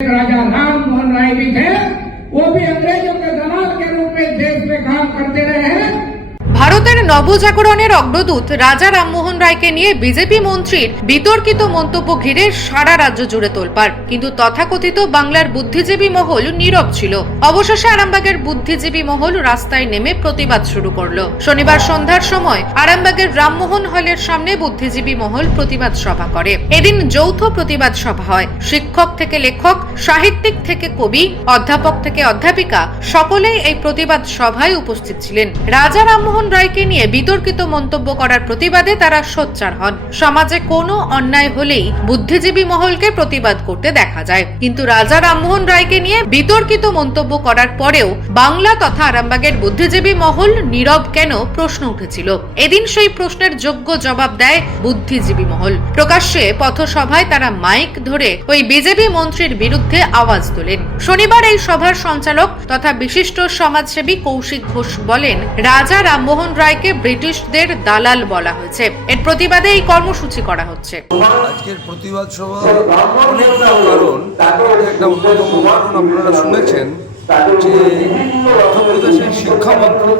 राजा राम मोहन राय भी थे वो भी अंग्रेज़ों के নবজাগরণের অগ্রদূত রাজা রামমোহন রায়কে নিয়ে বিজেপি মন্ত্রীর বিতর্কিত মন্তব্য ঘিরে সারা রাজ্য জুড়ে তোলপাড়। কিন্তু তথাকথিত বাংলার বুদ্ধিজীবী মহল নীরব ছিল। অবশেষে আরামবাগের বুদ্ধিজীবী মহল রাস্তায় নেমে প্রতিবাদ শুরু করল। শনিবার সন্ধ্যার সময় আরামবাগের রামমোহন হলের সামনে বুদ্ধিজীবী মহল প্রতিবাদ সভা করে। এদিন যৌথ প্রতিবাদ সভা হয়। শিক্ষক থেকে লেখক, সাহিত্যিক থেকে কবি, অধ্যাপক থেকে অধ্যাপিকা সকলেই এই প্রতিবাদ সভায় উপস্থিত ছিলেন। রাজা রামমোহন রায়কে নিয়ে বিতর্কিত মন্তব্য করার প্রতিবাদে তারা সোচ্চার হন। সমাজে কোনো অন্যায় হলেই বুদ্ধিজীবী মহলকে প্রতিবাদ করতে দেখা যায়। কিন্তু রাজা রামমোহন রায়কে নিয়ে বিতর্কিত মন্তব্য করার পরেও বাংলা তথা আরামবাগের বুদ্ধিজীবী মহল নীরব কেন প্রশ্ন উঠেছিল। এদিন সেই প্রশ্নের যোগ্য জবাব দেয় বুদ্ধিজীবী মহল। প্রকাশ্যে পথসভায় তারা মাইক ধরে ওই বিজেপি মন্ত্রীর বিরুদ্ধে আওয়াজ তোলেন। শনিবার এই সভার সঞ্চালক তথা বিশিষ্ট সমাজসেবী কৌশিক ঘোষ বলেন, রাজা রামমোহন রায়কে ব্রিটিশদের দালাল বলা হয়েছে। এর প্রতিবাদে এই কর্মসূচি করা হচ্ছে। আজকের প্রতিবাদ সভা কারণ, একটা অন্যতম কারণ আপনারা শুনেছেন যে মধ্যপ্রদেশের শিক্ষামন্ত্রী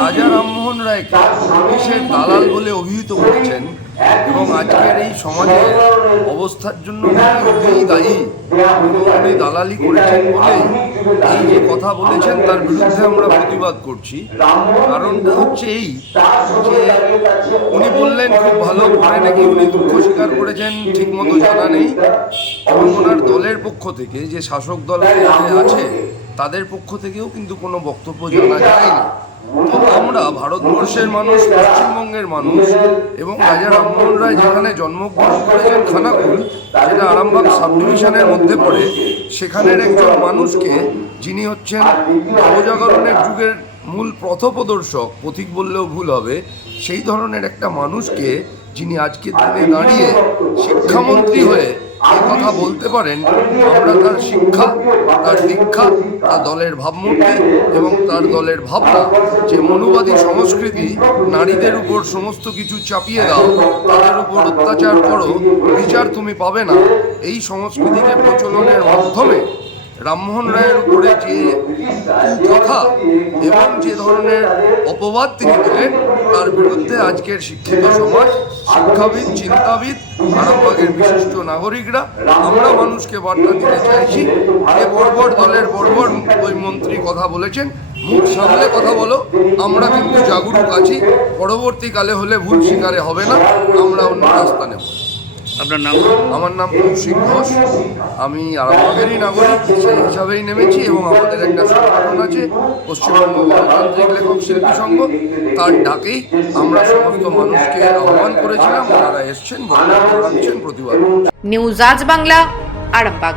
রাজা রামমোহন রায়কে ব্রিটিশের দালাল বলে অভিহিত করেছেন। এবং আজকের এই সমাজের অবস্থার জন্য দায়ী? দালালি করেছেন বলেই এই যে কথা বলেছেন তার বিরুদ্ধে আমরা প্রতিবাদ করছি। কারণটা হচ্ছে এই যে উনি বললেন খুব ভালো করে নাকি উনি দুঃখ স্বীকার করেছেন ঠিক মতো জানা নেই। এবং ওনার দলের পক্ষ থেকে যে শাসক দল আছে, তাদের পক্ষ থেকেও কিন্তু কোনো বক্তব্য জানা যায়নি। তো আমরা ভারতবর্ষের মানুষ, পশ্চিমবঙ্গের মানুষ এবং রাজা রামমোহন রায় যেখানে জন্মগ্রহণ করেছেন খানাকুল, যেটা আরামবাগ সাব ডিভিশনের মধ্যে পড়ে, সেখানের একজন মানুষকে যিনি হচ্ছেন নবজাগরণের যুগের মূল পথপ্রদর্শক, পথিক বললেও ভুল হবে, সেই ধরনের একটা মানুষকে যিনি আজকের দিনে দাঁড়িয়ে শিক্ষামন্ত্রী হয়ে কথা বলতে পারেন, আমরা তার শিক্ষা, তার দীক্ষা, তার দলের ভাবমূর্তি এবং তার দলের ভাবনা, যে মনুবাদী সংস্কৃতি নারীদের উপর সমস্ত কিছু চাপিয়ে দাও, তাদের উপর অত্যাচার করো, বিচার তুমি পাবে না। এই সংস্কৃতিকে প্রচলনের মাধ্যমে রামমোহন রায়ের উপরে যে কথা এবং যে ধরনের অপবাদ তিনি দিলেন, তার বিরুদ্ধে আজকের শিক্ষিত সমাজ, শিক্ষাবিদ, চিন্তাবিদ, আরামবাগের বিশিষ্ট নাগরিকরা, আমরা মানুষকে বার্তা দিতে চাইছি যে বর্বর দলের বর্বর ওই মন্ত্রী কথা বলেছেন। মুখ সামলে কথা বলো, আমরা কিন্তু জাগরুক আছি, পরবর্তীকালে হলে ভুল স্বীকারে হবে না, আমরা অন্য রাস্তা নেব। আপনার নাম? আমার নাম কৌশিক ঘোষ। আমি আরামবাগেরই নাগরিক সেই হিসাবেই নেমেছি এবং আমাদের একটা সংগঠন আছে পশ্চিমবঙ্গ গণতান্ত্রিক লেখক শিল্পী সংঘ। তার ডাকেই আমরা সমস্ত মানুষকে আহ্বান করেছিলাম ওনারা এসছেন ভালো রাখছেন প্রতিবাদ নিউজ আজ বাংলা আরামবাগ।